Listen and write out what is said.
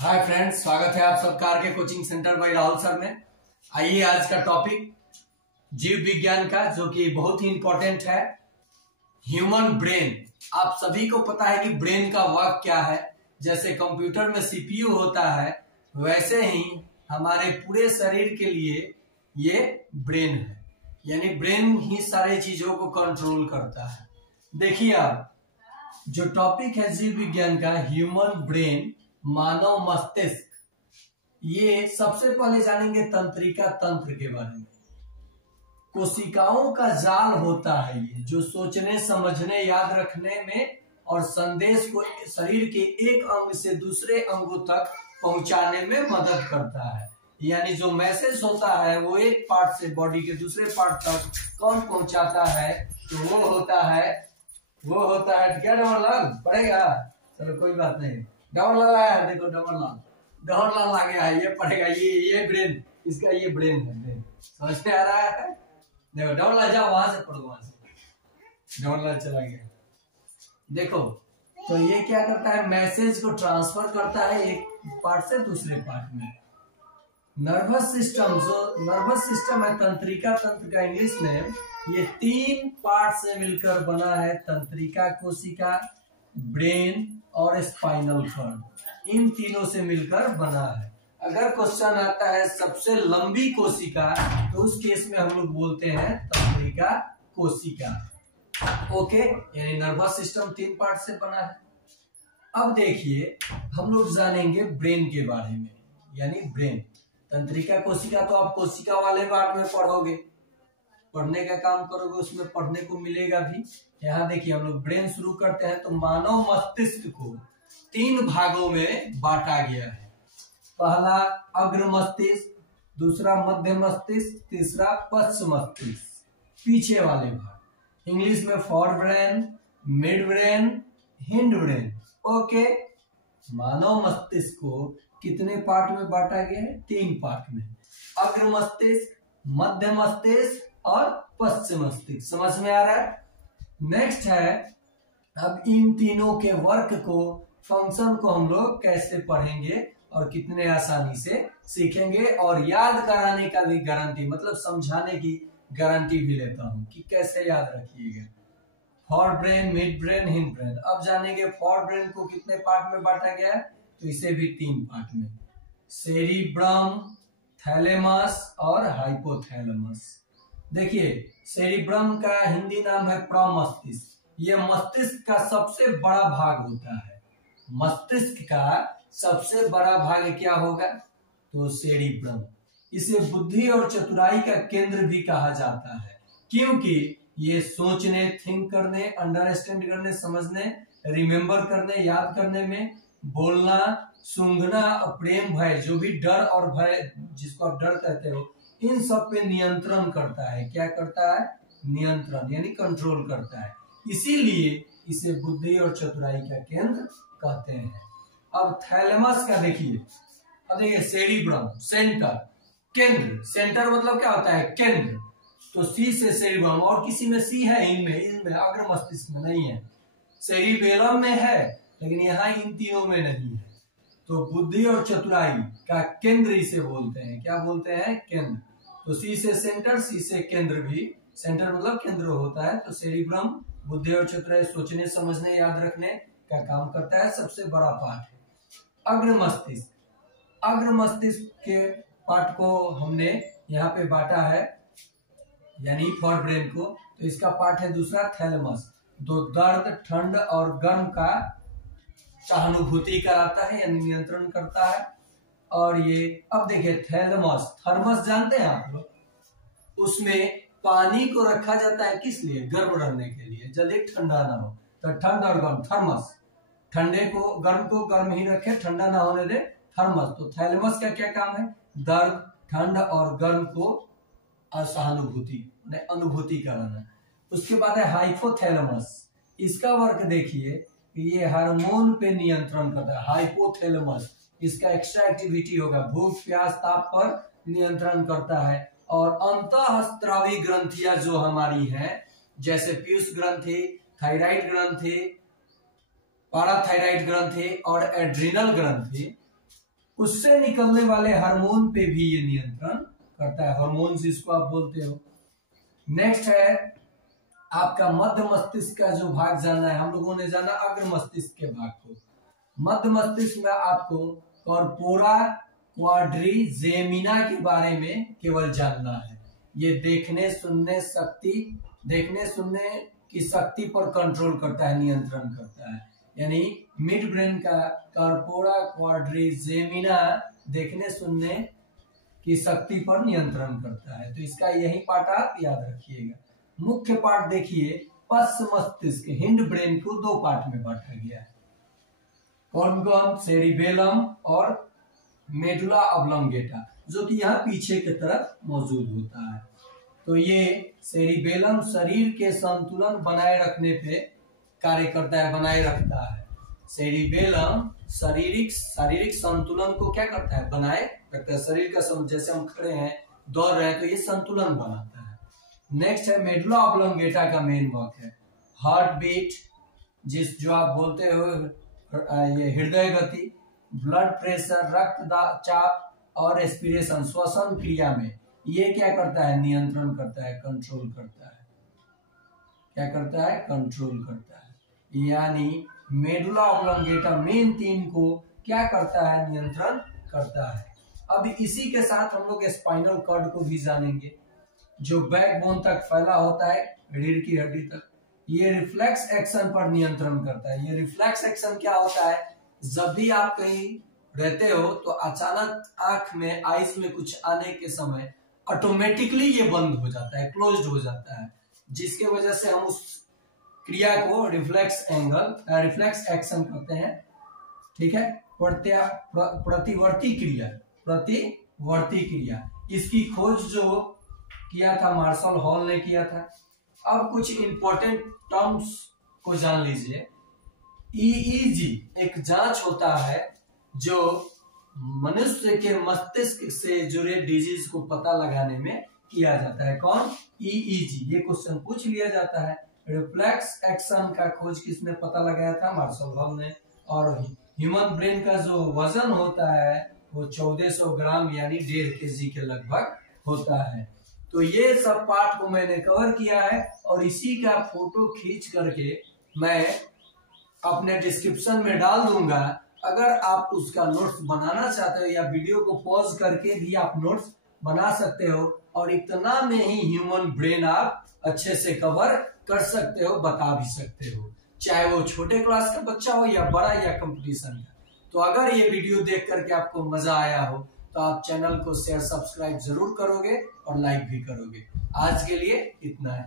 Hi friends, स्वागत है आप सबका RK coaching centre by Rahul sir में। आइए आज का टॉपिक जीव विज्ञान का, जो कि बहुत ही इंपॉर्टेंट है, ह्यूमन ब्रेन। आप सभी को पता है कि ब्रेन का वर्क क्या है। जैसे कंप्यूटर में सीपीयू होता है, वैसे ही हमारे पूरे शरीर के लिए ये ब्रेन है, यानी ब्रेन ही सारी चीजों को कंट्रोल करता है। देखिए आप, जो टॉपिक है जीव विज्ञान का, ह्यूमन ब्रेन, मानव मस्तिष्क, ये सबसे पहले जानेंगे तंत्रिका तंत्र के बारे में। कोशिकाओं का जाल होता है ये, जो सोचने, समझने, याद रखने में और संदेश को शरीर के एक अंग से दूसरे अंगों तक पहुंचाने में मदद करता है। यानी जो मैसेज होता है वो एक पार्ट से बॉडी के दूसरे पार्ट तक कौन पहुंचाता है, तो वो होता है क्या डबल लाल पड़ेगा। चलो कोई बात नहीं, डबल लाल आया है, देखो डबल लाल आ गया है, ये पड़ेगा। ये ब्रेन, इसका ये ब्रेन है। ब्रेन समझ में आ रहा है? देखो डबल लाल, जाओ वहां से पढ़ो, वहां से डबल लाल चला गया। देखो तो ये क्या करता है, मैसेज को ट्रांसफर करता है एक पार्ट से दूसरे पार्ट में। नर्वस सिस्टम, जो नर्वस सिस्टम है, तंत्रिका तंत्र का इंग्लिश नेम, ये 3 पार्ट से मिलकर बना है। तंत्रिका कोशिका, ब्रेन और स्पाइनल कॉर्ड, इन तीनों से मिलकर बना है। अगर क्वेश्चन आता है सबसे लंबी कोशिका, तो उस केस में हम लोग बोलते हैं तंत्रिका कोशिका। ओके, यानी नर्वस सिस्टम 3 पार्ट से बना है। अब देखिए, हम लोग जानेंगे ब्रेन के बारे में, यानी ब्रेन। तंत्रिका कोशिका तो आप कोशिका वाले पार्ट में पढ़ोगे, पढ़ने का काम करोगे, उसमें पढ़ने को मिलेगा भी। यहाँ देखिए, हम लोग ब्रेन शुरू करते हैं। तो मानव मस्तिष्क को 3 भागों में बांटा गया है। पहला अग्र मस्तिष्क, दूसरा मध्य मस्तिष्क, तीसरा पश्च मस्तिष्क, पीछे वाले भाग। इंग्लिश में forebrain, midbrain, hindbrain. Okay, मानव मस्तिष्क को कितने पार्ट में बांटा गया है? 3 पार्ट में। अग्र मस्तिष्क, मध्य मस्तिष्क और पश्चिम मस्तिष्क। समझ में आ रहा है? नेक्स्ट है, अब इन तीनों के वर्क को, फंक्शन को हम लोग कैसे पढ़ेंगे और कितने आसानी से सीखेंगे, और याद कराने का भी गारंटी, मतलब समझाने की गारंटी भी लेता हूं कि कैसे याद रखिएगा। For brain, midbrain, hind brain. अब जानेंगे फॉर ब्रेन को कितने पार्ट में बांटा गया है, तो इसे भी 3 पार्ट में। सेरिब्रम, थैलेमस और हाइपोथैलेमस। देखिए, सेरिब्रम का हिंदी नाम है प्रमस्तिष्क। यह मस्तिष्क का सबसे बड़ा भाग होता है। मस्तिष्क का सबसे बड़ा भाग क्या होगा? तो सेरिब्रम। इसे बुद्धि और चतुराई का केंद्र भी कहा जाता है, क्योंकि ये सोचने, थिंक करने, अंडरस्टैंड करने, समझने, रिमेम्बर करने, याद करने में, बोलना, सूंघना और प्रेम, भय, जो भी डर और भय जिसको आप डर कहते हो, इन सब पे नियंत्रण करता है। क्या करता है? नियंत्रण, यानी कंट्रोल करता है। इसीलिए इसे बुद्धि और चतुराई का केंद्र कहते हैं। अब थैलेमस का देखिए। अब देखिए, सेरिब्रम सेंटर, केंद्र। सेंटर मतलब क्या होता है? केंद्र। तो सी से सेरिब्रम, और किसी में सी है? इनमें अग्र मस्तिष्क में नहीं है। सेरिबेलम में है, लेकिन यहाँ इन तीनों में नहीं है। तो बुद्धि और चतुराई का केंद्र इसे बोलते हैं। क्या बोलते हैं? केंद्र। तो सी से सेंटर, सी से केंद्र भी। सेंटर मतलब केंद्र होता है। तो सेरिब्रम बुद्धि और चतुराई, सोचने, समझने, याद रखने का काम करता है, सबसे बड़ा पार्ट है। अग्र मस्तिष्क, अग्र मस्तिष्क के पार्ट को हमने यहाँ पे बांटा है, यानी फॉर ब्रेन को। तो इसका पार्ट है दूसरा, थैलेमस, जो दर्द, ठंड और गर्म का सहानुभूति कराता है, यानी नियंत्रण करता है। और ये, अब देखिए, थैलेमस, थर्मस जानते हैं आप लोग? उसमें पानी को रखा जाता है, किस लिए? गर्म रहने के लिए, जल्दी ठंडा ना हो। तो ठंड और गर्म, थर्मस। ठंडे को, गर्म को गर्म ही रखे, ठंडा ना होने दे, थर्मस। तो थैलेमस का क्या काम है? दर्द, ठंड और गर्म को सहानुभूति, अनुभूति कराना। उसके बाद है हाइपोथैलेमस। इसका वर्क देखिए, ये हार्मोन पे नियंत्रण करता है। हाइपोथैलेमस, इसका एक्स्ट्रा एक्टिविटी होगा, भूख, प्यास, ताप पर नियंत्रण करता है। और अंतःस्रावी ग्रंथियां जो हमारी हैं, जैसे पीयूष ग्रंथि, थायराइड ग्रंथि, पाराथायराइड ग्रंथि और एड्रिनल ग्रंथि, उससे निकलने वाले हार्मोन पे भी ये नियंत्रण करता है, हार्मोन्स इसको आप बोलते हो। नेक्स्ट है आपका मध्य मस्तिष्क का जो भाग जानना है, हम लोगों ने जाना अग्र मस्तिष्क के भाग को। मध्य मस्तिष्क में आपको कॉर्पोरा क्वाड्रिजेमिना के बारे में केवल जानना है। ये देखने सुनने की शक्ति पर कंट्रोल करता है, नियंत्रण करता है। यानी मिड ब्रेन का कॉर्पोरा क्वाड्रिजेमिना देखने सुनने की शक्ति पर नियंत्रण करता है। तो इसका यही पार्ट आप याद रखिएगा। मुख्य पार्ट देखिए, पश्च मस्तिष्क हिंड ब्रेन को दो पार्ट में बांटा गया है। कौन कौन? सेरिबेलम और मेडुला ऑब्लोंगेटा, जो कि यहाँ पीछे की तरफ मौजूद होता है। तो ये सेरिबेलम शरीर के संतुलन बनाए रखने पे कार्य करता है, बनाए रखता है। सेरिबेलम शारीरिक संतुलन को क्या करता है? बनाए रखता है। शरीर का जैसे हम खड़े हैं, दौड़ रहे हैं, तो ये संतुलन बनाता है। नेक्स्ट है मेडुला ऑब्लोंगेटा का मेन वर्क है हार्ट बीट, जो आप बोलते हो ये हृदय गति, ब्लड प्रेशर, रक्तचाप और रेस्पिरेशन, श्वसन क्रिया में ये क्या करता है? नियंत्रण करता है, कंट्रोल करता है। क्या करता है? कंट्रोल करता है। यानी मेडुला ऑब्लोंगेटा मेन तीन को क्या करता है? नियंत्रण करता है। अब इसी के साथ हम लोग स्पाइनल कॉर्ड को भी जानेंगे, जो बैकबोन तक फैला होता है, रीढ़ की हड्डी तक। ये रिफ्लेक्स एक्शन पर नियंत्रण करता है। ये रिफ्लेक्स एक्शन क्या होता है? जब भी आप कहीं रहते हो तो अचानक आंख में, आईज में कुछ आने के समय ऑटोमेटिकली ये बंद हो जाता है, क्लोज्ड हो जाता है, जिसके वजह से हम उस क्रिया को रिफ्लेक्स एक्शन कहते हैं। ठीक है, प्रतिवर्ती क्रिया। इसकी खोज जो किया था मार्शल हॉल ने किया था। अब कुछ इंपॉर्टेंट टर्म्स को जान लीजिए। ईईजी एक जांच होता है जो मनुष्य के मस्तिष्क से जुड़े डिजीज को पता लगाने में किया जाता है। कौन? ईईजी। ये क्वेश्चन पूछ लिया जाता है। रिफ्लेक्स एक्शन का खोज किसने पता लगाया था? मार्शल हॉल ने। और ह्यूमन ब्रेन का जो वजन होता है वो 1400 ग्राम यानी 1.5 kg के लगभग होता है। तो ये सब पार्ट को मैंने कवर किया है और इसी का फोटो खींच करके मैं अपने डिस्क्रिप्शन में डाल दूंगा। अगर आप उसका नोट्स बनाना चाहते हो या वीडियो को पॉज करके भी आप नोट्स बना सकते हो और इतना में ही ह्यूमन ब्रेन आप अच्छे से कवर कर सकते हो, बता भी सकते हो, चाहे वो छोटे क्लास का बच्चा हो या बड़ा या कंपटीशन का। तो अगर ये वीडियो देख करके आपको मजा आया हो तो आप चैनल को शेयर सब्सक्राइब जरूर करोगे और लाइक भी करोगे। आज के लिए इतना ही।